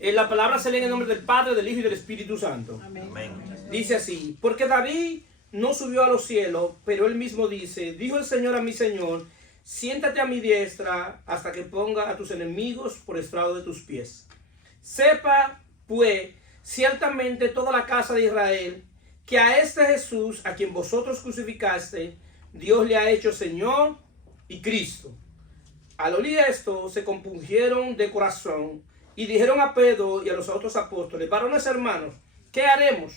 La palabra se lee en el nombre del Padre, del Hijo y del Espíritu Santo. Amén. Dice así: porque David no subió a los cielos, pero él mismo dice: dijo el Señor a mi Señor, siéntate a mi diestra hasta que ponga a tus enemigos por estrado de tus pies. Sepa, pues, ciertamente toda la casa de Israel, que a este Jesús, a quien vosotros crucificaste, Dios le ha hecho Señor y Cristo. Al oír esto, se compungieron de corazón y dijeron a Pedro y a los otros apóstoles: varones hermanos, ¿qué haremos?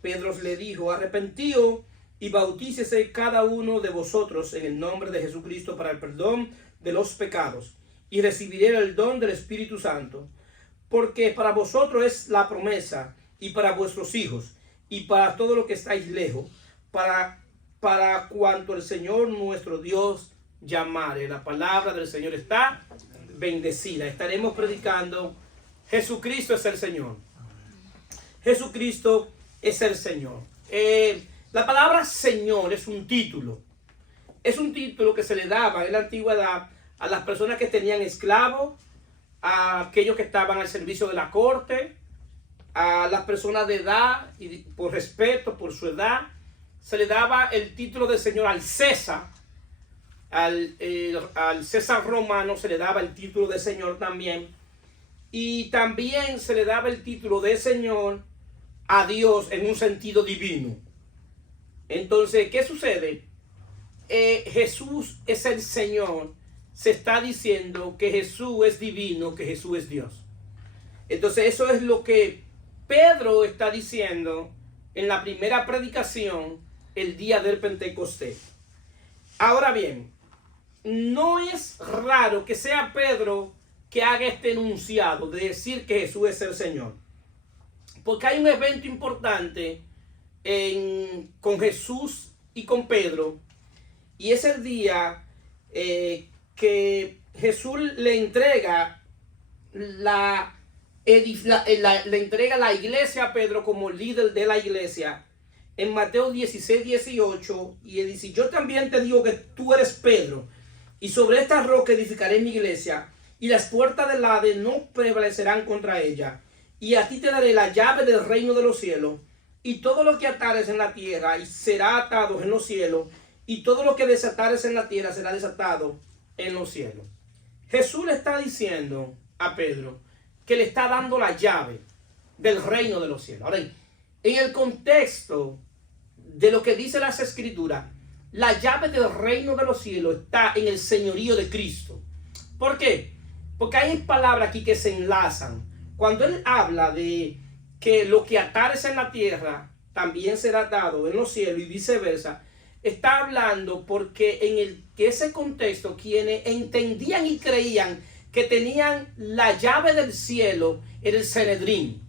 Pedro le dijo: arrepentíos y bautícese cada uno de vosotros en el nombre de Jesucristo para el perdón de los pecados, y recibiréis el don del Espíritu Santo, porque para vosotros es la promesa, y para vuestros hijos, y para todo lo que estáis lejos, para cuanto el Señor nuestro Dios llamare. La palabra del Señor está bendecida. Estaremos predicando: Jesucristo es el Señor. Jesucristo es el Señor. La palabra Señor es un título. Es un título que se le daba en la antigüedad a las personas que tenían esclavos, a aquellos que estaban al servicio de la corte, a las personas de edad, y por respeto por su edad, se le daba el título de Señor al César. Al César romano se le daba el título de Señor también. Y también se le daba el título de Señor a Dios en un sentido divino. Entonces, ¿qué sucede? Jesús es el Señor. Se está diciendo que Jesús es divino, que Jesús es Dios. Entonces, eso es lo que Pedro está diciendo en la primera predicación el día del Pentecostés. Ahora bien, no es raro que sea Pedro que haga este enunciado de decir que Jesús es el Señor. Porque hay un evento importante con Jesús y con Pedro, y es el día que Jesús le entrega la iglesia a Pedro como líder de la iglesia. En Mateo 16, 18, y él dice: yo también te digo que tú eres Pedro, y sobre esta roca edificaré mi iglesia, y las puertas del Hades no prevalecerán contra ella. Y a ti te daré la llave del reino de los cielos, y todo lo que atares en la tierra y será atado en los cielos, y todo lo que desatares en la tierra será desatado en los cielos. Jesús le está diciendo a Pedro que le está dando la llave del reino de los cielos. Ahora, en el contexto de lo que dice las Escrituras, la llave del reino de los cielos está en el señorío de Cristo. ¿Por qué? Porque hay palabras aquí que se enlazan. Cuando él habla de que lo que atares en la tierra también será atado en los cielos y viceversa, está hablando porque en ese contexto quienes entendían y creían que tenían la llave del cielo era el Sanedrín.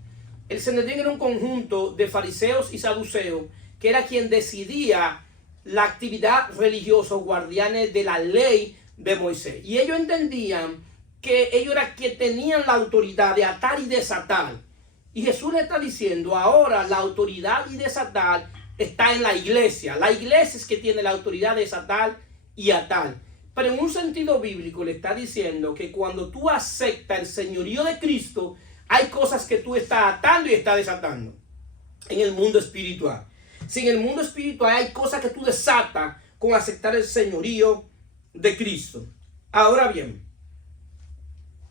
El Sanedrín era un conjunto de fariseos y saduceos que era quien decidía la actividad religiosa, guardianes de la ley de Moisés. Y ellos entendían que ellos eran quienes tenían la autoridad de atar y desatar. Y Jesús le está diciendo: ahora la autoridad y desatar está en la iglesia. La iglesia es que tiene la autoridad de desatar y atar. Pero en un sentido bíblico le está diciendo que cuando tú aceptas el señorío de Cristo, hay cosas que tú estás atando y estás desatando en el mundo espiritual. Si en el mundo espiritual hay cosas que tú desatas con aceptar el señorío de Cristo. Ahora bien,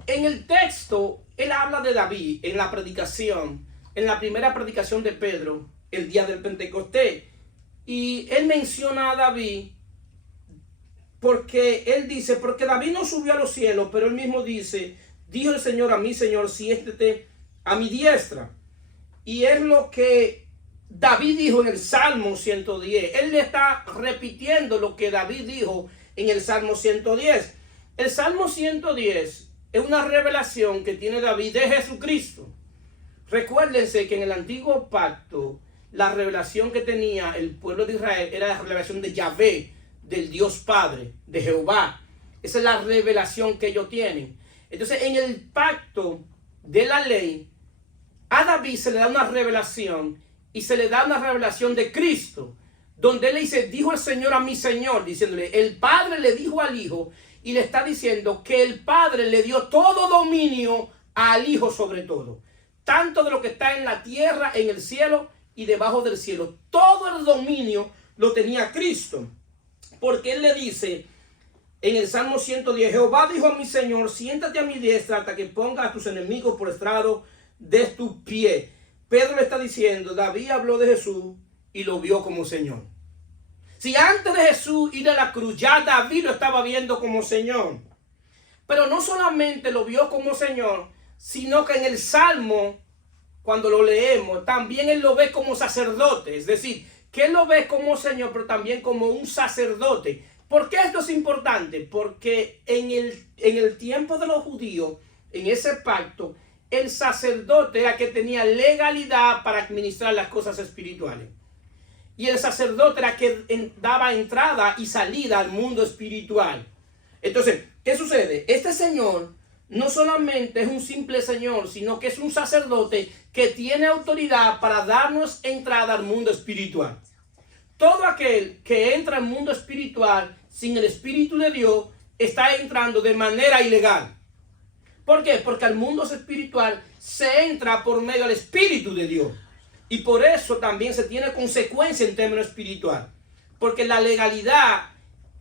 en el texto, él habla de David en la predicación, en la primera predicación de Pedro, el día del Pentecostés. Y él menciona a David porque él dice: porque David no subió a los cielos, pero él mismo dice: dijo el Señor a mi Señor, siéntate a mi diestra. Y es lo que David dijo en el Salmo 110. Él le está repitiendo lo que David dijo en el Salmo 110. El Salmo 110 es una revelación que tiene David de Jesucristo. Recuérdense que en el antiguo pacto, la revelación que tenía el pueblo de Israel era la revelación de Yahvé, del Dios Padre, de Jehová. Esa es la revelación que ellos tienen. Entonces, en el pacto de la ley, a David se le da una revelación, y se le da una revelación de Cristo, donde él le dice: dijo el Señor a mi Señor, diciéndole, el Padre le dijo al Hijo, y le está diciendo que el Padre le dio todo dominio al Hijo sobre todo, tanto de lo que está en la tierra, en el cielo y debajo del cielo. Todo el dominio lo tenía Cristo, porque Él le dice en el Salmo 110, Jehová dijo a mi Señor, siéntate a mi diestra hasta que ponga a tus enemigos por estrado de tus pies. Pedro le está diciendo, David habló de Jesús y lo vio como Señor. Si antes de Jesús ir a la cruz, ya David lo estaba viendo como Señor. Pero no solamente lo vio como Señor, sino que en el Salmo, cuando lo leemos, también él lo ve como sacerdote. Es decir, que él lo ve como Señor, pero también como un sacerdote. ¿Por qué esto es importante? Porque en el tiempo de los judíos, en ese pacto, el sacerdote era que tenía legalidad para administrar las cosas espirituales. Y el sacerdote era que daba entrada y salida al mundo espiritual. Entonces, ¿qué sucede? Este Señor no solamente es un simple Señor, sino que es un sacerdote que tiene autoridad para darnos entrada al mundo espiritual. Todo aquel que entra al mundo espiritual sin el Espíritu de Dios está entrando de manera ilegal. ¿Por qué? Porque al mundo espiritual se entra por medio del Espíritu de Dios. Y por eso también se tiene consecuencia en términos espiritual. Porque la legalidad,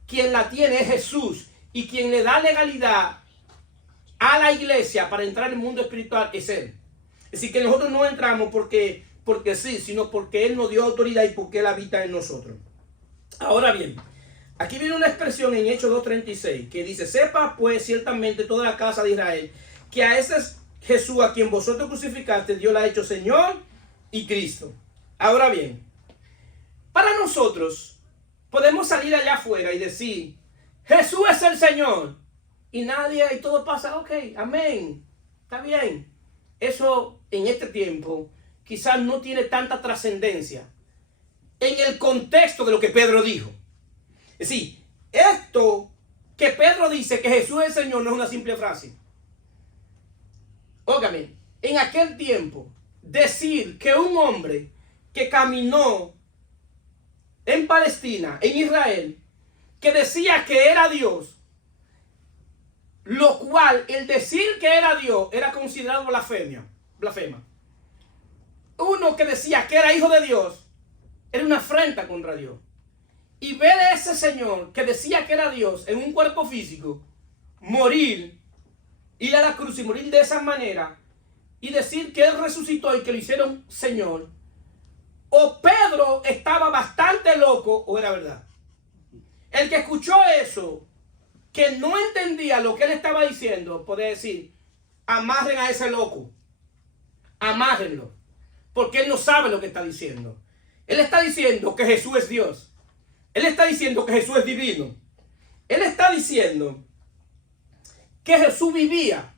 quien la tiene es Jesús. Y quien le da legalidad a la iglesia para entrar en el mundo espiritual es Él. Es decir, que nosotros no entramos porque sí, sino porque Él nos dio autoridad y porque Él habita en nosotros. Ahora bien, aquí viene una expresión en Hechos 2:36 que dice, sepa pues ciertamente toda la casa de Israel que a ese Jesús a quien vosotros crucificaste, Dios le ha hecho Señor y Cristo. Ahora bien, para nosotros podemos salir allá afuera y decir, Jesús es el Señor. Y nadie, y todo pasa, ok, amén, está bien. Eso en este tiempo quizás no tiene tanta trascendencia en el contexto de lo que Pedro dijo. Es decir, esto que Pedro dice que Jesús es el Señor no es una simple frase. Óigame, en aquel tiempo, decir que un hombre que caminó en Palestina, en Israel, que decía que era Dios, lo cual el decir que era Dios era considerado blasfema. Uno que decía que era hijo de Dios era una afrenta contra Dios. Y ver a ese señor que decía que era Dios en un cuerpo físico, morir, ir a la cruz y morir de esa manera, y decir que Él resucitó y que lo hicieron Señor, o Pedro estaba bastante loco o era verdad. El que escuchó eso, que no entendía lo que él estaba diciendo, podía decir, amarren a ese loco, amárrenlo, porque él no sabe lo que está diciendo. Él está diciendo que Jesús es Dios. Él está diciendo que Jesús es divino. Él está diciendo que Jesús vivía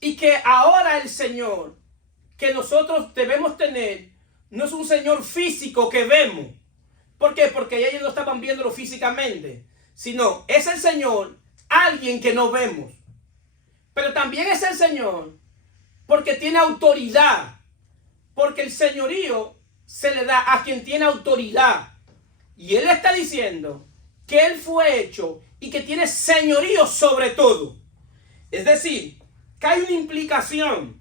y que ahora el Señor que nosotros debemos tener no es un Señor físico que vemos. ¿Por qué? Porque ellos no estaban viéndolo físicamente, sino es el Señor, alguien que no vemos. Pero también es el Señor porque tiene autoridad, porque el señorío se le da a quien tiene autoridad. Y Él está diciendo que Él fue hecho y que tiene señorío sobre todo. Es decir, que hay una implicación.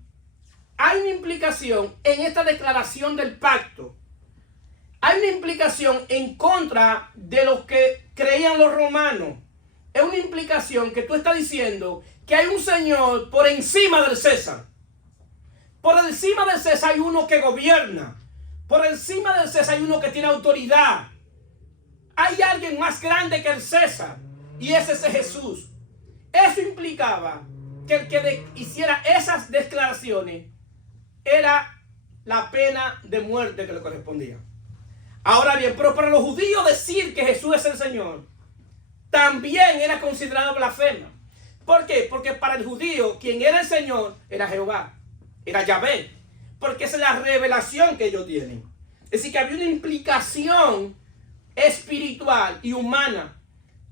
Hay una implicación en esta declaración del pacto. Hay una implicación en contra de lo que creían los romanos. Es una implicación que tú estás diciendo que hay un Señor por encima del César. Por encima del César hay uno que gobierna. Por encima del César hay uno que tiene autoridad. Hay alguien más grande que el César. Y ese es Jesús. Eso implicaba que el que hiciera esas declaraciones era la pena de muerte que le correspondía. Ahora bien, pero para los judíos decir que Jesús es el Señor también era considerado blasfema. ¿Por qué? Porque para el judío quien era el Señor era Jehová, era Yahvé, porque esa es la revelación que ellos tienen. Es decir, que había una implicación espiritual y humana.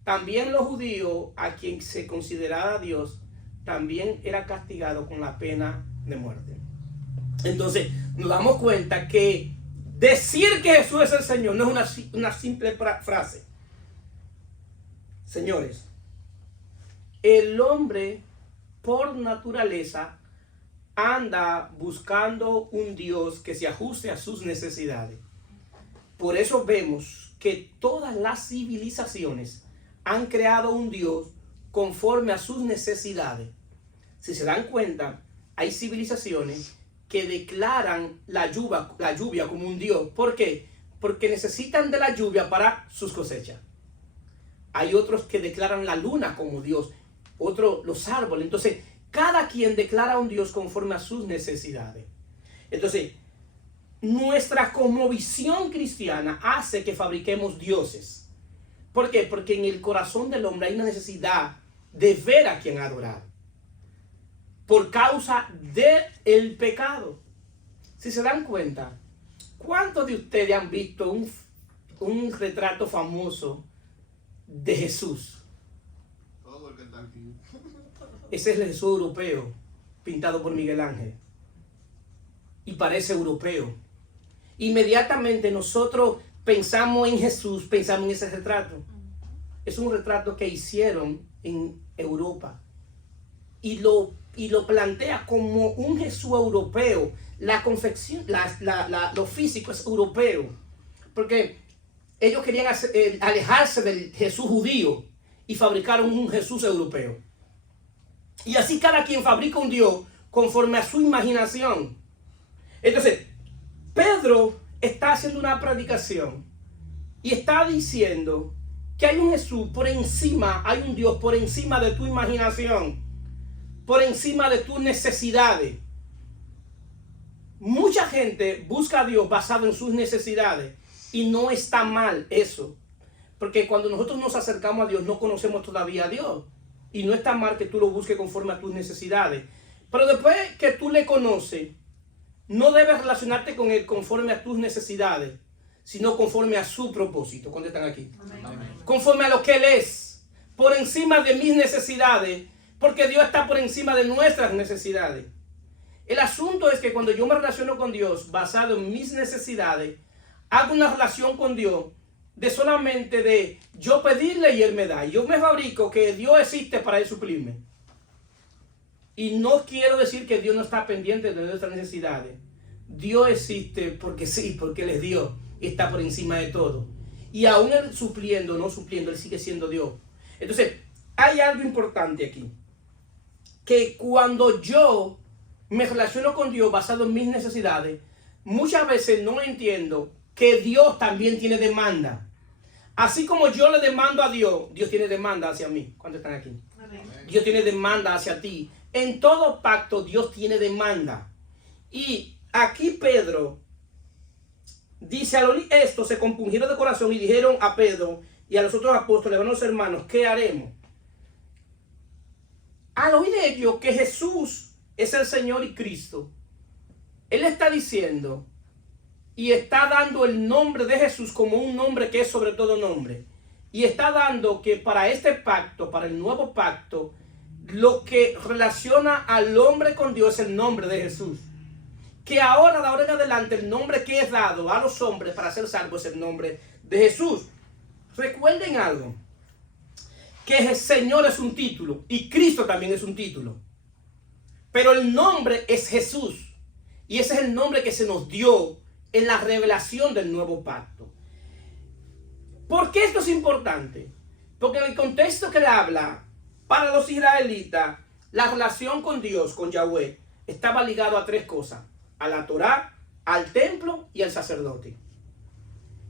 También los judíos, a quien se consideraba Dios, también era castigado con la pena de muerte. Entonces nos damos cuenta que decir que Jesús es el Señor no es una simple frase. Señores, el hombre por naturaleza anda buscando un Dios que se ajuste a sus necesidades. Por eso vemos que todas las civilizaciones han creado un Dios conforme a sus necesidades. Si se dan cuenta, hay civilizaciones que declaran la lluvia como un Dios. ¿Por qué? Porque necesitan de la lluvia para sus cosechas. Hay otros que declaran la luna como Dios, otros los árboles. Entonces, cada quien declara a un Dios conforme a sus necesidades. Entonces, nuestra cosmovisión cristiana hace que fabriquemos dioses. ¿Por qué? Porque en el corazón del hombre hay una necesidad de ver a quien adorar, por causa del pecado. Si se dan cuenta, ¿cuántos de ustedes han visto un retrato famoso de Jesús? Todo el que está aquí. Ese es el Jesús europeo, pintado por Miguel Ángel. Y parece europeo. Inmediatamente nosotros pensamos en Jesús, pensamos en ese retrato. Es un retrato que hicieron en Europa. Y lo plantea como un Jesús europeo. La confección, lo físico es europeo. Porque ellos querían alejarse del Jesús judío y fabricaron un Jesús europeo. Y así cada quien fabrica un Dios conforme a su imaginación. Entonces, Pedro está haciendo una predicación y está diciendo que hay un Jesús por encima, hay un Dios por encima de tu imaginación, por encima de tus necesidades. Mucha gente busca a Dios basado en sus necesidades y no está mal eso, porque cuando nosotros nos acercamos a Dios no conocemos todavía a Dios y no está mal que tú lo busques conforme a tus necesidades, pero después que tú le conoces, no debes relacionarte con Él conforme a tus necesidades, sino conforme a su propósito. ¿Cuándo están aquí? Amén. Conforme a lo que Él es, por encima de mis necesidades, porque Dios está por encima de nuestras necesidades. El asunto es que cuando yo me relaciono con Dios basado en mis necesidades, hago una relación con Dios de solamente de yo pedirle y Él me da. Yo me fabrico que Dios existe para Él suplirme. Y no quiero decir que Dios no está pendiente de nuestras necesidades. Dios existe porque sí, porque Él es Dios y está por encima de todo. Y aún Él supliendo o no supliendo, Él sigue siendo Dios. Entonces, hay algo importante aquí. Que cuando yo me relaciono con Dios basado en mis necesidades, muchas veces no entiendo que Dios también tiene demanda. Así como yo le demando a Dios, Dios tiene demanda hacia mí. ¿Cuántos están aquí? Amén. Dios tiene demanda hacia ti. En todo pacto Dios tiene demanda. Y aquí Pedro dice, al oír esto se compungieron de corazón y dijeron a Pedro y a los otros apóstoles, hermanos, hermanos, ¿qué haremos? Al oír ellos que Jesús es el Señor y Cristo, Él está diciendo y está dando el nombre de Jesús como un nombre que es sobre todo nombre. Y está dando que para este pacto, para el nuevo pacto, lo que relaciona al hombre con Dios es el nombre de Jesús. Que ahora, de ahora en adelante, el nombre que es dado a los hombres para ser salvos es el nombre de Jesús. Recuerden algo, que el Señor es un título y Cristo también es un título. Pero el nombre es Jesús. Y ese es el nombre que se nos dio en la revelación del nuevo pacto. ¿Por qué esto es importante? Porque en el contexto que le habla, para los israelitas, la relación con Dios, con Yahweh, estaba ligado a tres cosas: a la Torá, al templo y al sacerdote.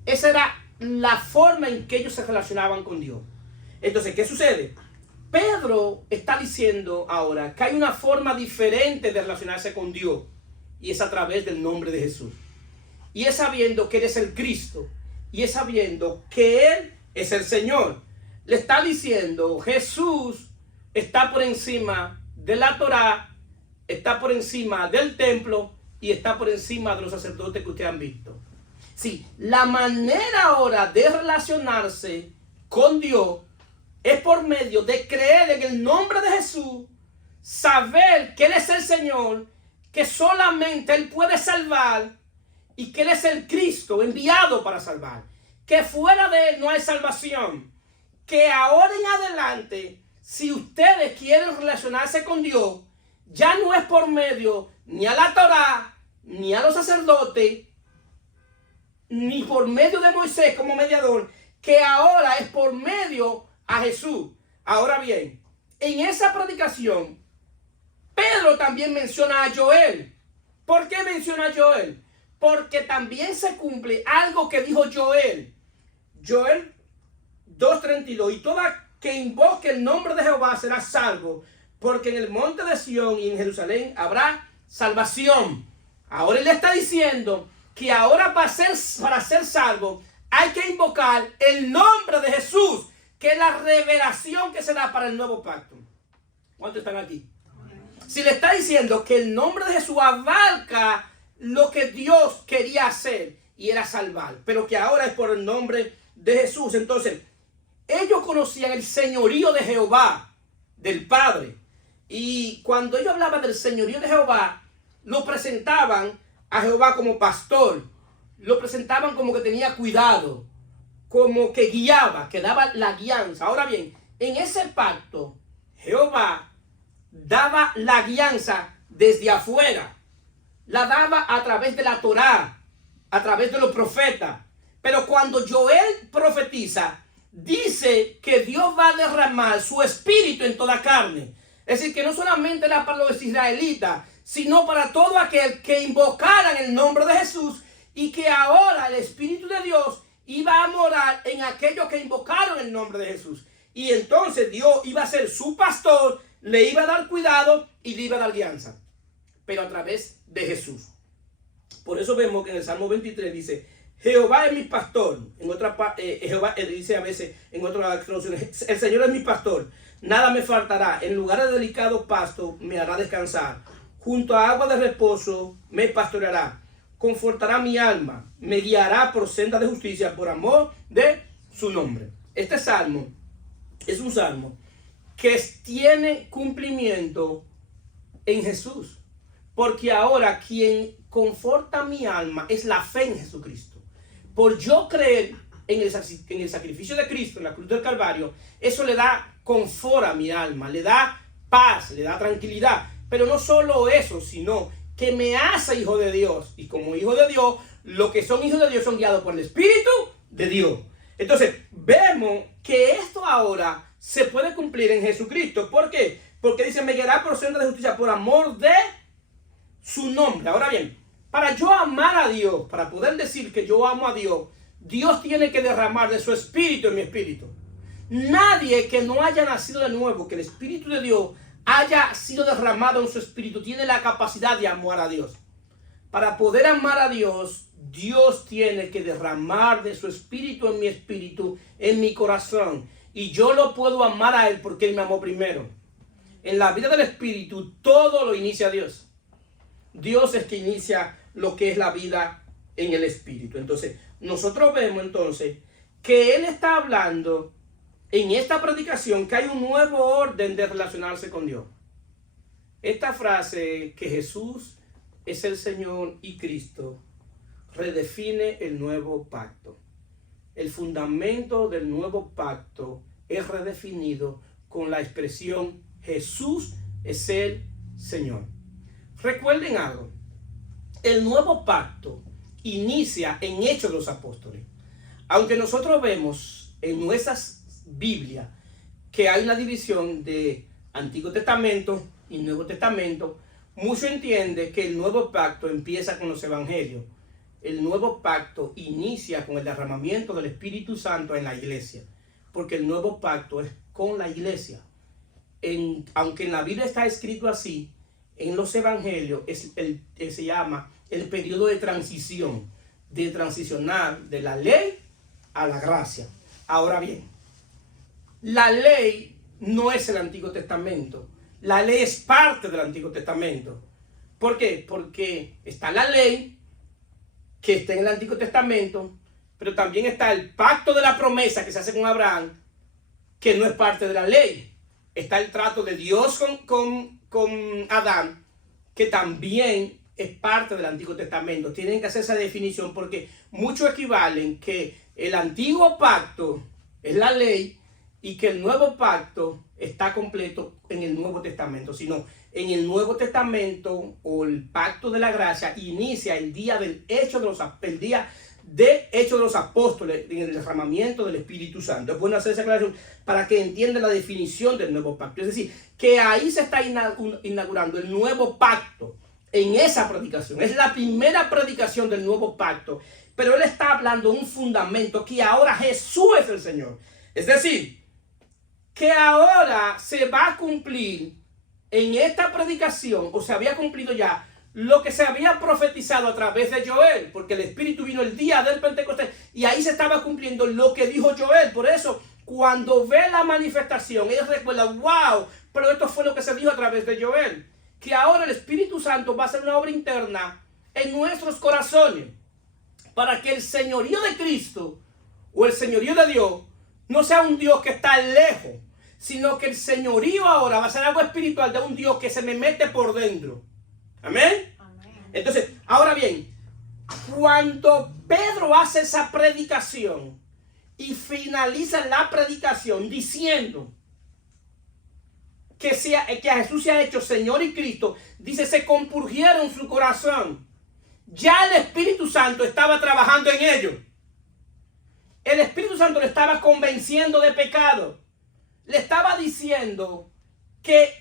Esa era la forma en que ellos se relacionaban con Dios. Entonces, ¿qué sucede? Pedro está diciendo ahora que hay una forma diferente de relacionarse con Dios, y es a través del nombre de Jesús. Y es sabiendo que Él es el Cristo, y es sabiendo que Él es el Señor. Le está diciendo, Jesús está por encima de la Torá, está por encima del templo y está por encima de los sacerdotes que ustedes han visto. Sí, la manera ahora de relacionarse con Dios es por medio de creer en el nombre de Jesús, saber que Él es el Señor, que solamente Él puede salvar y que Él es el Cristo enviado para salvar, que fuera de Él no hay salvación, que ahora en adelante, si ustedes quieren relacionarse con Dios, ya no es por medio ni a la Torá, ni a los sacerdotes, ni por medio de Moisés como mediador, que ahora es por medio a Jesús. Ahora bien, en esa predicación, Pedro también menciona a Joel. ¿Por qué menciona a Joel? Porque también se cumple algo que dijo Joel. Joel 2:32, y toda que invoque el nombre de Jehová será salvo, porque en el monte de Sión y en Jerusalén habrá salvación. Ahora él está diciendo que ahora para ser salvo hay que invocar el nombre de Jesús, que es la revelación que se da para el nuevo pacto. ¿Cuántos están aquí? Si le está diciendo que el nombre de Jesús abarca lo que Dios quería hacer y era salvar, pero que ahora es por el nombre de Jesús. Entonces, ellos conocían el señorío de Jehová, del Padre. Y cuando ellos hablaban del señorío de Jehová, lo presentaban a Jehová como pastor. Lo presentaban como que tenía cuidado, como que guiaba, que daba la guianza. Ahora bien, en ese pacto, Jehová daba la guianza desde afuera. La daba a través de la Torá, a través de los profetas. Pero cuando Joel profetiza, dice que Dios va a derramar su espíritu en toda carne. Es decir, que no solamente era para los israelitas, sino para todo aquel que invocaran el nombre de Jesús, y que ahora el Espíritu de Dios iba a morar en aquellos que invocaron el nombre de Jesús. Y entonces Dios iba a ser su pastor, le iba a dar cuidado y le iba a dar guianza, pero a través de Jesús. Por eso vemos que en el Salmo 23 dice: Jehová es mi pastor. En otra Jehová dice a veces en otras traducciones: el Señor es mi pastor, nada me faltará. En lugares de delicado pasto me hará descansar, junto a agua de reposo me pastoreará. Confortará mi alma, me guiará por senda de justicia por amor de su nombre. Este salmo es un salmo que tiene cumplimiento en Jesús, porque ahora quien conforta mi alma es la fe en Jesucristo. Por yo creer en el sacrificio de Cristo en la cruz del Calvario, eso le da confort a mi alma, le da paz, le da tranquilidad. Pero no solo eso, sino que me hace hijo de Dios. Y como hijo de Dios, los que son hijos de Dios son guiados por el Espíritu de Dios. Entonces, vemos que esto ahora se puede cumplir en Jesucristo. ¿Por qué? Porque dice: me guiará por senda de justicia por amor de su nombre. Ahora bien, para yo amar a Dios, para poder decir que yo amo a Dios, Dios tiene que derramar de su espíritu en mi espíritu. Nadie que no haya nacido de nuevo, que el Espíritu de Dios haya sido derramado en su espíritu, tiene la capacidad de amar a Dios. Para poder amar a Dios, Dios tiene que derramar de su espíritu en mi espíritu, en mi corazón. Y yo lo puedo amar a Él porque Él me amó primero. En la vida del espíritu, todo lo inicia Dios. Dios es que inicia lo que es la vida en el espíritu. Entonces, nosotros vemos entonces que Él está hablando en esta predicación que hay un nuevo orden de relacionarse con Dios. Esta frase, que Jesús es el Señor y Cristo, redefine el nuevo pacto. El fundamento del nuevo pacto es redefinido con la expresión: Jesús es el Señor. Recuerden algo: el nuevo pacto inicia en Hechos de los Apóstoles. Aunque nosotros vemos en nuestras Biblia que hay una división de Antiguo Testamento y Nuevo Testamento, muchos entienden que el nuevo pacto empieza con los evangelios. El nuevo pacto inicia con el derramamiento del Espíritu Santo en la iglesia, porque el nuevo pacto es con la iglesia. Aunque en la Biblia está escrito así, en los evangelios se llama el periodo de transición, de transicionar de la ley a la gracia. Ahora bien, la ley no es el Antiguo Testamento. La ley es parte del Antiguo Testamento. ¿Por qué? Porque está la ley que está en el Antiguo Testamento, pero también está el pacto de la promesa que se hace con Abraham, que no es parte de la ley. Está el trato de Dios con Adán, que también es parte del Antiguo Testamento. Tienen que hacer esa definición porque muchos equivalen que el antiguo pacto es la ley y que el nuevo pacto está completo en el Nuevo Testamento, sino en el Nuevo Testamento o el Pacto de la Gracia inicia el día del hecho de los apóstoles en el derramamiento del Espíritu Santo. Es bueno hacer esa aclaración para que entiendan la definición del nuevo pacto. Es decir, que ahí se está inaugurando el nuevo pacto en esa predicación. Es la primera predicación del nuevo pacto. Pero él está hablando de un fundamento que ahora Jesús es el Señor. Es decir, que ahora se va a cumplir en esta predicación, o se había cumplido ya, lo que se había profetizado a través de Joel, porque el Espíritu vino el día del Pentecostés y ahí se estaba cumpliendo lo que dijo Joel. Por eso, cuando ve la manifestación, ellos recuerdan, wow, pero esto fue lo que se dijo a través de Joel, que ahora el Espíritu Santo va a hacer una obra interna en nuestros corazones, para que el señorío de Cristo o el señorío de Dios no sea un Dios que está lejos, sino que el señorío ahora va a ser algo espiritual de un Dios que se me mete por dentro. Amén. Entonces, ahora bien, cuando Pedro hace esa predicación y finaliza la predicación diciendo que a Jesús se ha hecho Señor y Cristo, dice, se compurgieron su corazón. Ya el Espíritu Santo estaba trabajando en ellos. El Espíritu Santo le estaba convenciendo de pecado. Le estaba diciendo que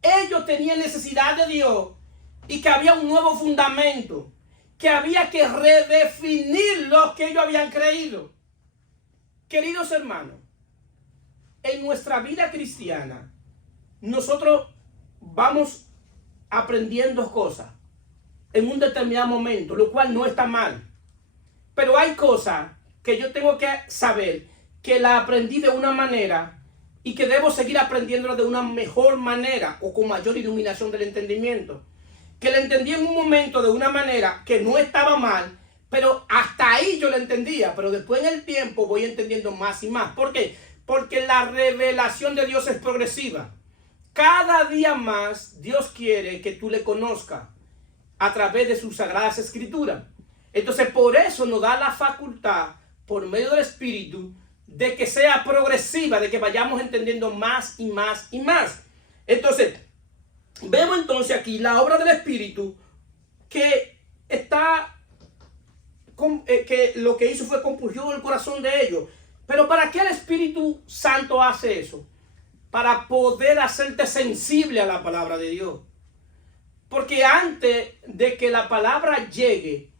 ellos tenían necesidad de Dios y que había un nuevo fundamento, que había que redefinir lo que ellos habían creído. Queridos hermanos, en nuestra vida cristiana, nosotros vamos aprendiendo cosas en un determinado momento, lo cual no está mal. Pero hay cosas que yo tengo que saber que la aprendí de una manera y que debo seguir aprendiéndola de una mejor manera o con mayor iluminación del entendimiento. Que la entendí en un momento de una manera que no estaba mal, pero hasta ahí yo la entendía, pero después en el tiempo voy entendiendo más y más. ¿Por qué? Porque la revelación de Dios es progresiva. Cada día más Dios quiere que tú le conozcas a través de sus sagradas escrituras. Entonces por eso nos da la facultad, por medio del Espíritu, de que sea progresiva, de que vayamos entendiendo más y más y más. Entonces, vemos entonces aquí la obra del Espíritu que que lo que hizo fue compurgió el corazón de ellos. Pero ¿para qué el Espíritu Santo hace eso? Para poder hacerte sensible a la palabra de Dios. Porque antes de que la palabra llegue,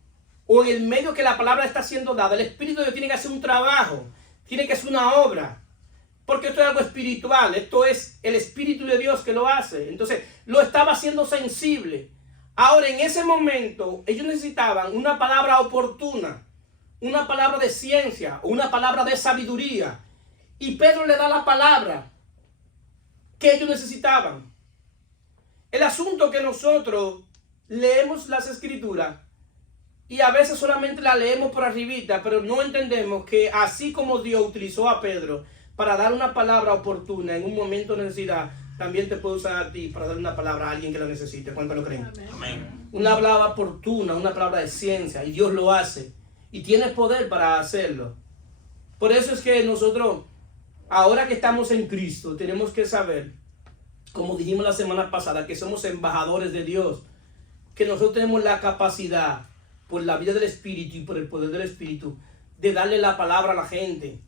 o en el medio que la palabra está siendo dada, el Espíritu de Dios tiene que hacer un trabajo, tiene que hacer una obra. Porque esto es algo espiritual, esto es el Espíritu de Dios que lo hace. Entonces, lo estaba haciendo sensible. Ahora, en ese momento, ellos necesitaban una palabra oportuna, una palabra de ciencia, o una palabra de sabiduría. Y Pedro le da la palabra que ellos necesitaban. El asunto es que nosotros leemos las escrituras y a veces solamente la leemos por arribita, pero no entendemos que así como Dios utilizó a Pedro para dar una palabra oportuna en un momento de necesidad, también te puede usar a ti para dar una palabra a alguien que la necesite. ¿Cuánto lo creen? Amén. Una palabra oportuna, una palabra de ciencia, y Dios lo hace y tiene poder para hacerlo. Por eso es que nosotros, ahora que estamos en Cristo, tenemos que saber, como dijimos la semana pasada, que somos embajadores de Dios, que nosotros tenemos la capacidad, por la vida del Espíritu y por el poder del Espíritu, de darle la palabra a la gente.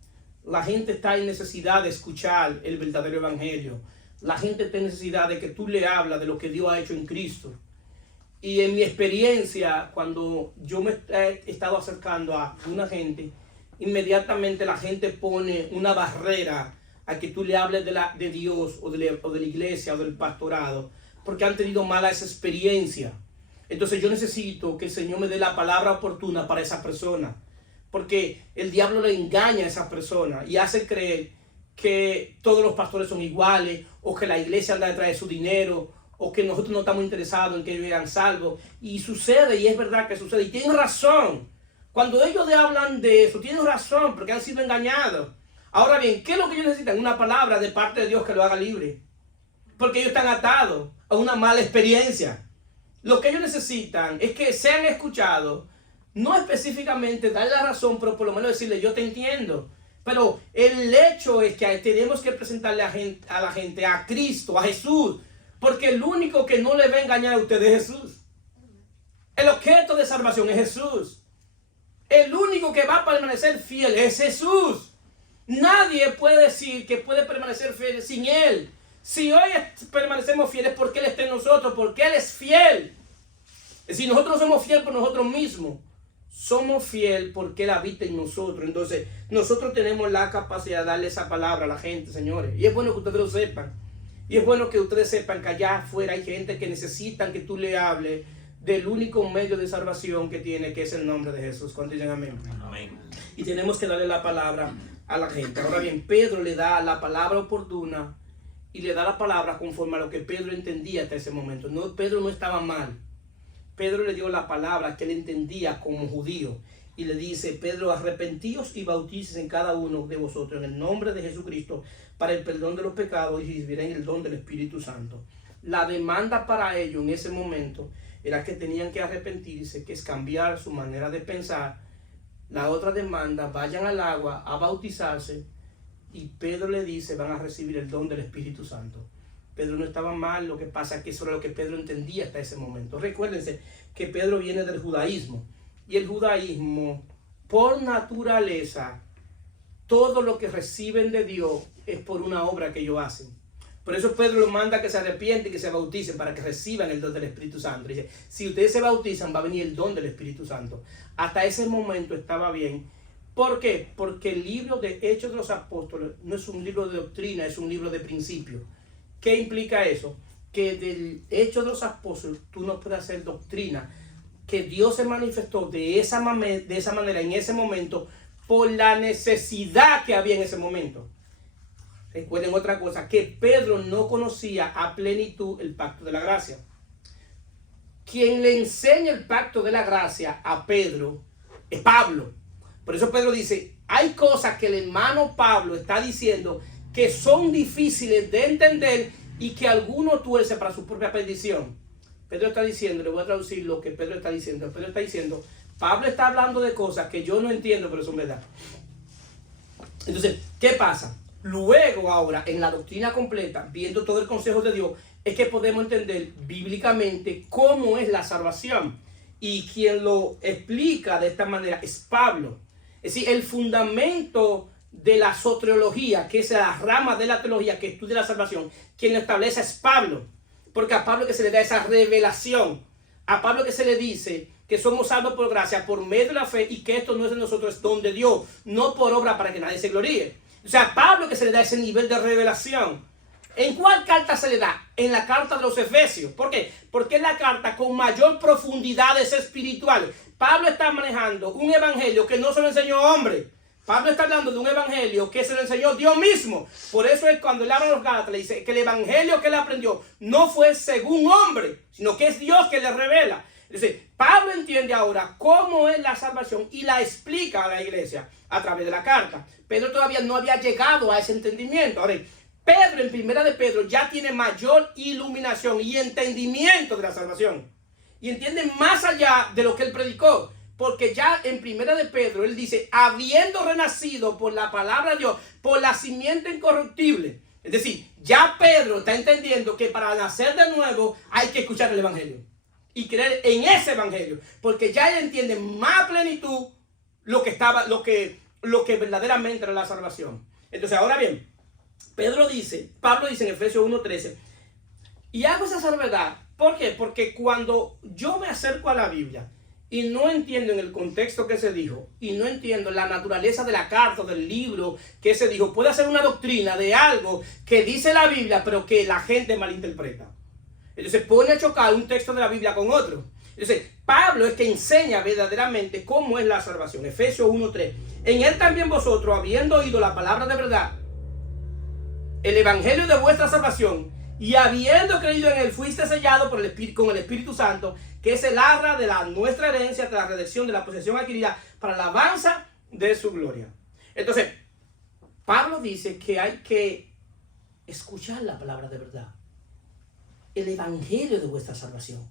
La gente está en necesidad de escuchar el verdadero evangelio. La gente está en necesidad de que tú le hablas de lo que Dios ha hecho en Cristo. Y en mi experiencia, cuando yo me he estado acercando a una gente, inmediatamente la gente pone una barrera a que tú le hables de Dios o de la iglesia o del pastorado, porque han tenido mala esa experiencia. Entonces yo necesito que el Señor me dé la palabra oportuna para esa persona, porque el diablo le engaña a esa persona y hace creer que todos los pastores son iguales, o que la iglesia anda detrás de su dinero, o que nosotros no estamos interesados en que ellos sean salvos. Y sucede, y es verdad que sucede, y tienen razón. Cuando ellos hablan de eso, tienen razón, porque han sido engañados. Ahora bien, ¿qué es lo que ellos necesitan? Una palabra de parte de Dios que lo haga libre, porque ellos están atados a una mala experiencia. Lo que ellos necesitan es que sean escuchados, no específicamente darle la razón, pero por lo menos decirle, yo te entiendo. Pero el hecho es que tenemos que presentarle a la gente, a Cristo, a Jesús, Porque el único que no le va a engañar a usted es Jesús. El objeto de salvación es Jesús. El único que va a permanecer fiel es Jesús. Nadie puede decir que puede permanecer fiel sin Él. Si hoy permanecemos fieles, porque Él está en nosotros, porque Él es fiel. Es decir, nosotros no somos fieles por nosotros mismos. Somos fieles porque Él habita en nosotros. Entonces, nosotros tenemos la capacidad de darle esa palabra a la gente, señores. Y es bueno que ustedes lo sepan. Y es bueno que ustedes sepan que allá afuera hay gente que necesitan que tú le hables del único medio de salvación que tiene, que es el nombre de Jesús. ¿Cuántos dicen amén? Amén. Y tenemos que darle la palabra a la gente. Ahora bien, Pedro le da la palabra oportuna y le da la palabra conforme a lo que Pedro entendía hasta ese momento. No, Pedro no estaba mal. Pedro le dio la palabra que él entendía como judío. Y le dice, Pedro, arrepentíos y bautíceos en cada uno de vosotros en el nombre de Jesucristo para el perdón de los pecados y recibiréis el don del Espíritu Santo. La demanda para ellos en ese momento era que tenían que arrepentirse, que es cambiar su manera de pensar. La otra demanda, vayan al agua a bautizarse. Y Pedro le dice, van a recibir el don del Espíritu Santo. Pedro no estaba mal, lo que pasa es que eso era lo que Pedro entendía hasta ese momento. Recuérdense que Pedro viene del judaísmo. Y el judaísmo, por naturaleza, todo lo que reciben de Dios es por una obra que ellos hacen. Por eso Pedro los manda a que se arrepienten y que se bauticen para que reciban el don del Espíritu Santo. Dice, si ustedes se bautizan, va a venir el don del Espíritu Santo. Hasta ese momento estaba bien. ¿Por qué? Porque el libro de Hechos de los Apóstoles no es un libro de doctrina, es un libro de principios. ¿Qué implica eso? Que del Hechos de los Apóstoles tú no puedes hacer doctrina. Que Dios se manifestó de esa manera en ese momento por la necesidad que había en ese momento. Recuerden otra cosa, que Pedro no conocía a plenitud el pacto de la gracia. Quien le enseña el pacto de la gracia a Pedro es Pablo. Por eso Pedro dice, hay cosas que el hermano Pablo está diciendo que son difíciles de entender y que alguno tuerce para su propia perdición. Pedro está diciendo, le voy a traducir lo que Pedro está diciendo. Pedro está diciendo, Pablo está hablando de cosas que yo no entiendo, pero son verdad. Entonces, ¿qué pasa? Luego ahora, en la doctrina completa, viendo todo el consejo de Dios, es que podemos entender bíblicamente cómo es la salvación. Y quien lo explica de esta manera es Pablo. Es decir, el fundamento de la soteriología, que es la rama de la teología que estudia la salvación, quien lo establece es Pablo. Porque a Pablo que se le da esa revelación, a Pablo que se le dice que somos salvos por gracia, por medio de la fe, y que esto no es de nosotros, es don de Dios, no por obra para que nadie se gloríe. O sea, a Pablo que se le da ese nivel de revelación. ¿En cuál carta se le da? En la carta de los Efesios. ¿Por qué? Porque es la carta con mayor profundidades espirituales. Pablo está manejando un evangelio que no se lo enseñó hombre. Pablo está hablando de un evangelio que se lo enseñó Dios mismo. Por eso es cuando él habla a los Gálatas, le dice que el evangelio que él aprendió no fue según hombre, sino que es Dios que le revela. Entonces, Pablo entiende ahora cómo es la salvación y la explica a la iglesia a través de la carta. Pedro todavía no había llegado a ese entendimiento. Ahora, Pedro, en primera de Pedro, ya tiene mayor iluminación y entendimiento de la salvación. Y entiende más allá de lo que él predicó. Porque ya en primera de Pedro, él dice, habiendo renacido por la palabra de Dios, por la simiente incorruptible. Es decir, ya Pedro está entendiendo que para nacer de nuevo hay que escuchar el evangelio. Y creer en ese evangelio. Porque ya él entiende más plenitud lo que verdaderamente era la salvación. Entonces, ahora bien, Pablo dice en Efesios 1:13, y hago esa salvedad. ¿Por qué? Porque cuando yo me acerco a la Biblia y no entiendo en el contexto que se dijo, y no entiendo la naturaleza de la carta, del libro que se dijo, puede ser una doctrina de algo que dice la Biblia, pero que la gente malinterpreta. Entonces pone a chocar un texto de la Biblia con otro. Entonces, Pablo es que enseña verdaderamente cómo es la salvación. Efesios 1:3. En él también vosotros, habiendo oído la palabra de verdad, el evangelio de vuestra salvación, y habiendo creído en él, fuiste sellado por con el Espíritu Santo, que es el arra de nuestra herencia, de la redención de la posesión adquirida, para la alabanza de su gloria. Entonces, Pablo dice que hay que escuchar la palabra de verdad. El evangelio de vuestra salvación.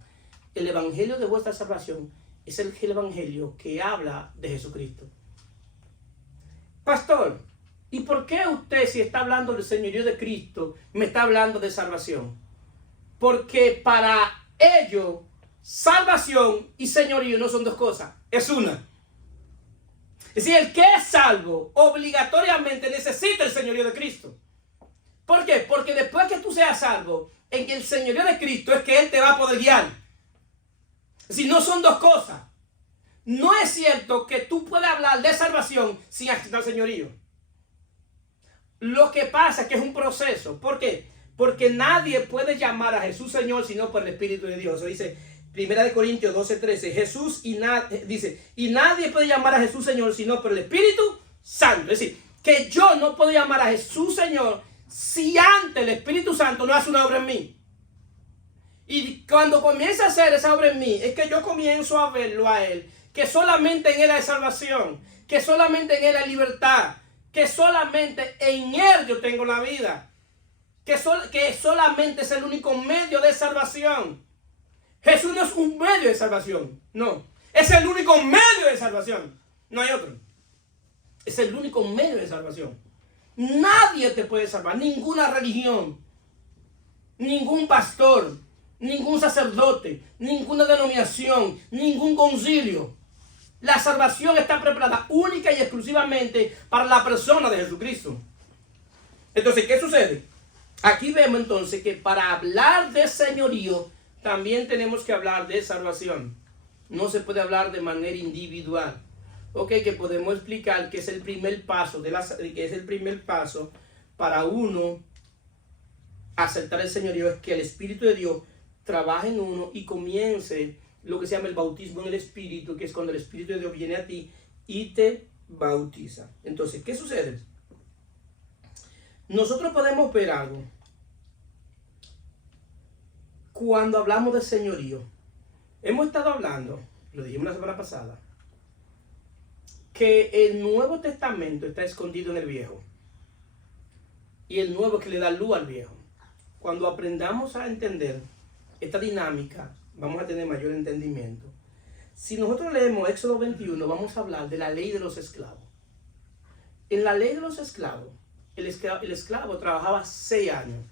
El evangelio de vuestra salvación es el evangelio que habla de Jesucristo. Pastor, ¿y por qué usted, si está hablando del señorío de Cristo, me está hablando de salvación? Porque para ellos, salvación y señorío no son dos cosas, es una. Es decir, el que es salvo obligatoriamente necesita el señorío de Cristo. ¿Por qué? Porque después que tú seas salvo, en el señorío de Cristo es que Él te va a poder guiar. Es decir, no son dos cosas. No es cierto que tú puedas hablar de salvación sin aceptar señorío. Lo que pasa es que es un proceso. ¿Por qué? Porque nadie puede llamar a Jesús Señor sino por el Espíritu de Dios. Eso dice 1 Corintios 12:13. Jesús dice, y nadie puede llamar a Jesús Señor sino por el Espíritu Santo. Es decir, que yo no puedo llamar a Jesús Señor si antes el Espíritu Santo no hace una obra en mí. Y cuando comienza a hacer esa obra en mí, es que yo comienzo a verlo a Él, que solamente en Él hay salvación, que solamente en Él hay libertad, que solamente en Él yo tengo la vida, que solamente es el único medio de salvación. Jesús no es un medio de salvación, no, es el único medio de salvación, no hay otro. Es el único medio de salvación. Nadie te puede salvar, ninguna religión, ningún pastor, ningún sacerdote, ninguna denominación, ningún concilio. La salvación está preparada única y exclusivamente para la persona de Jesucristo. Entonces, ¿qué sucede? Aquí vemos entonces que para hablar de señorío también tenemos que hablar de salvación. No se puede hablar de manera individual. Ok, que podemos explicar que es el primer paso para uno aceptar el señorío, es que el Espíritu de Dios trabaje en uno y comience lo que se llama el bautismo en el Espíritu, que es cuando el Espíritu de Dios viene a ti y te bautiza. Entonces, ¿qué sucede? Nosotros podemos ver algo cuando hablamos de señorío. Hemos estado hablando, lo dijimos la semana pasada, que el Nuevo Testamento está escondido en el Viejo y el Nuevo que le da luz al Viejo. Cuando aprendamos a entender esta dinámica, vamos a tener mayor entendimiento. Si nosotros leemos Éxodo 21, vamos a hablar de la ley de los esclavos. En la ley de los esclavos, el esclavo trabajaba 6 años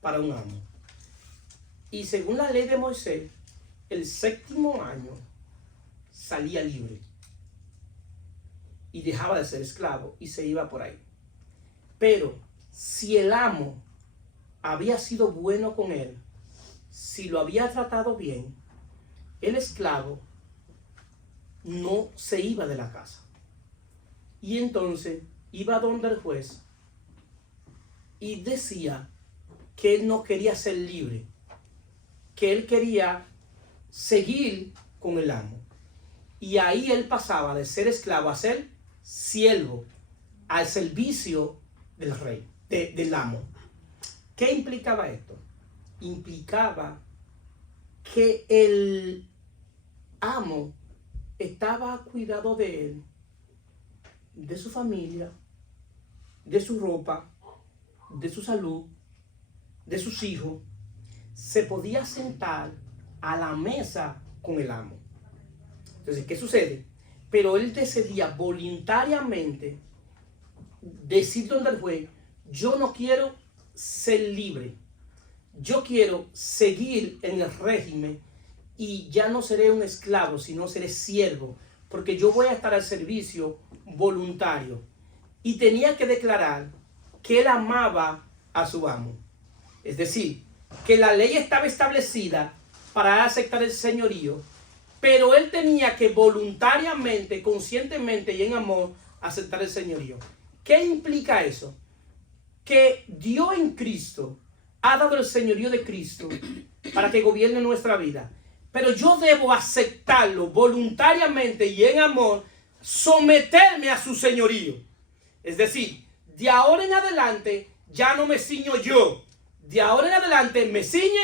para un amo. Y según la ley de Moisés, el 7º año salía libre. Y dejaba de ser esclavo y se iba por ahí. Pero si el amo había sido bueno con él, si lo había tratado bien, el esclavo no se iba de la casa. Y entonces iba donde el juez y decía que él no quería ser libre, que él quería seguir con el amo. Y ahí él pasaba de ser esclavo a ser siervo, al servicio del rey, del amo. ¿Qué implicaba esto? Implicaba que el amo estaba a cuidado de él, de su familia, de su ropa, de su salud, de sus hijos. Se podía sentar a la mesa con el amo. Entonces, ¿qué sucede? Pero él decidía voluntariamente decir donde el juez: yo no quiero ser libre, yo quiero seguir en el régimen y ya no seré un esclavo, sino seré siervo, porque yo voy a estar al servicio voluntario. Y tenía que declarar que él amaba a su amo. Es decir, que la ley estaba establecida para aceptar el señorío, pero él tenía que voluntariamente, conscientemente y en amor aceptar el señorío. ¿Qué implica eso? Que Dios en Cristo ha dado el señorío de Cristo para que gobierne nuestra vida. Pero yo debo aceptarlo voluntariamente y en amor, someterme a su señorío. Es decir, de ahora en adelante ya no me ciño yo. De ahora en adelante me ciñe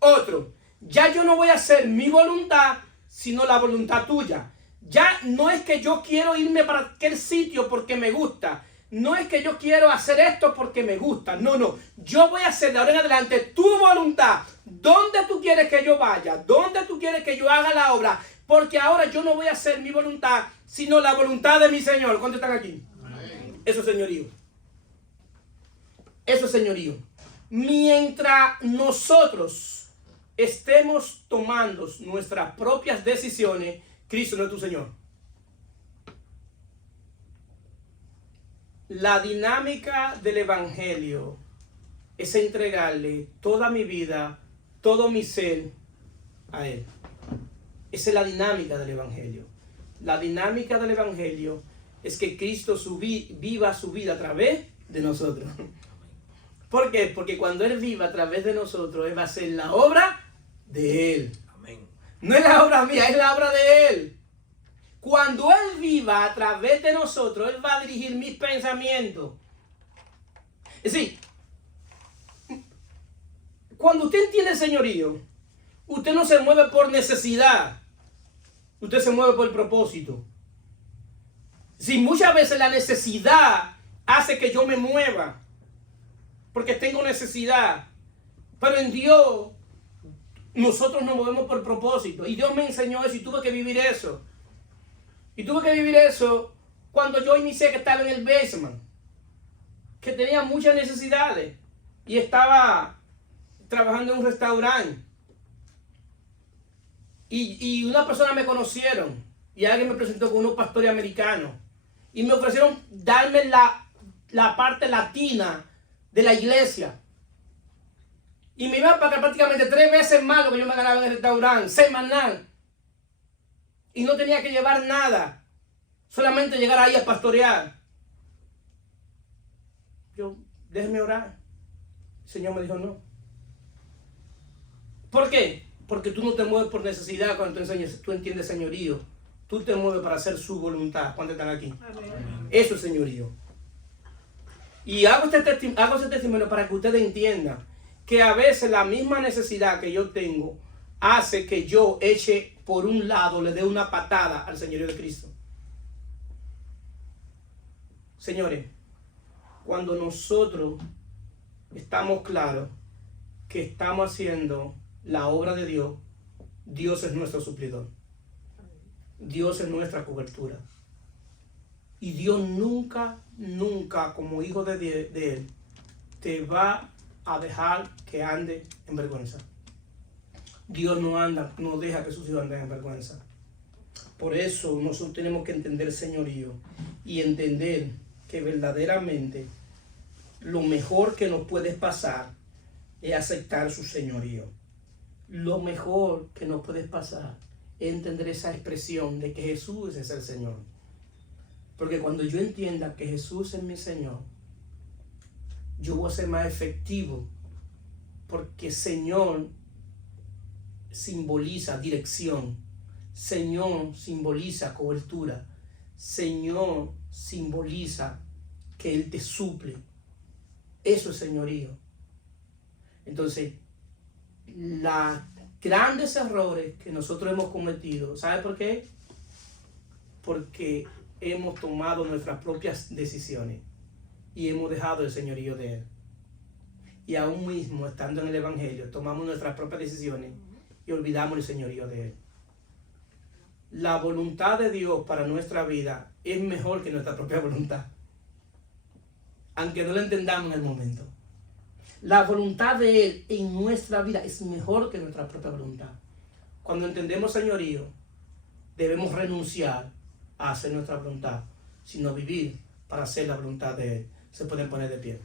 otro. Ya yo no voy a hacer mi voluntad, sino la voluntad tuya. Ya no es que yo quiero irme para aquel sitio porque me gusta. No es que yo quiero hacer esto porque me gusta. No, no. Yo voy a hacer de ahora en adelante tu voluntad. ¿Dónde tú quieres que yo vaya? ¿Dónde tú quieres que yo haga la obra? Porque ahora yo no voy a hacer mi voluntad, sino la voluntad de mi Señor. ¿Cuántos están aquí? Amén. Eso es señorío. Eso es señorío. mientras nosotros estemos tomando nuestras propias decisiones, Cristo no es tu Señor. La dinámica del Evangelio es entregarle toda mi vida, todo mi ser a Él. Esa es la dinámica del Evangelio. La dinámica del Evangelio es que Cristo viva su vida a través de nosotros. ¿Por qué? Porque cuando Él viva a través de nosotros, Él va a hacer la obra de Él. Amén. No es la obra mía, es la obra de Él. Cuando Él viva a través de nosotros, Él va a dirigir mis pensamientos. Es decir, cuando usted entiende el señorío, usted no se mueve por necesidad. Usted se mueve por propósito. Si muchas veces la necesidad hace que yo me mueva, porque tengo necesidad, pero en Dios nosotros nos movemos por propósito. Y Dios me enseñó eso y tuve que vivir eso. Y tuve que vivir eso cuando yo inicié, que estaba en el basement, que tenía muchas necesidades y estaba trabajando en un restaurante. Y una persona me conocieron y alguien me presentó con unos pastores americanos y me ofrecieron darme la parte latina de la iglesia. Y me iban a pagar prácticamente 3 veces más lo que yo me ganaba en el restaurante, semanal. Y no tenía que llevar nada, solamente llegar ahí a pastorear. Yo, déjeme orar. El Señor me dijo no. ¿Por qué? Porque tú no te mueves por necesidad cuando tú entiendes señorío. Tú te mueves para hacer su voluntad. ¿Cuántos están aquí? Amén. Eso es señorío. Y hago ese testimonio para que ustedes entiendan que a veces la misma necesidad que yo tengo hace que yo eche por un lado, le dé una patada al señorío de Cristo. Señores, cuando nosotros estamos claros que estamos haciendo la obra de Dios, Dios es nuestro suplidor. Dios es nuestra cobertura. Y Dios nunca, nunca, como hijo de Él, te va a dejar que ande en vergüenza. Dios no deja que sus hijos anden en vergüenza. Por eso nosotros tenemos que entender señorío y entender que verdaderamente lo mejor que nos puede pasar es aceptar su señorío. Lo mejor que nos puede pasar es entender esa expresión de que Jesús es el Señor. Porque cuando yo entienda que Jesús es mi Señor, yo voy a ser más efectivo. Porque Señor simboliza dirección. Señor simboliza cobertura. Señor simboliza que Él te suple. Eso es señorío. Entonces, los grandes errores que nosotros hemos cometido, ¿sabe por qué? Porque hemos tomado nuestras propias decisiones y hemos dejado el señorío de Él. Y aún mismo, estando en el Evangelio, tomamos nuestras propias decisiones y olvidamos el señorío de Él. La voluntad de Dios para nuestra vida es mejor que nuestra propia voluntad, aunque no lo entendamos en el momento. La voluntad de Él en nuestra vida es mejor que nuestra propia voluntad. Cuando entendemos señorío, debemos renunciar a hacer nuestra voluntad, sino vivir para hacer la voluntad de Él. Se pueden poner de pie.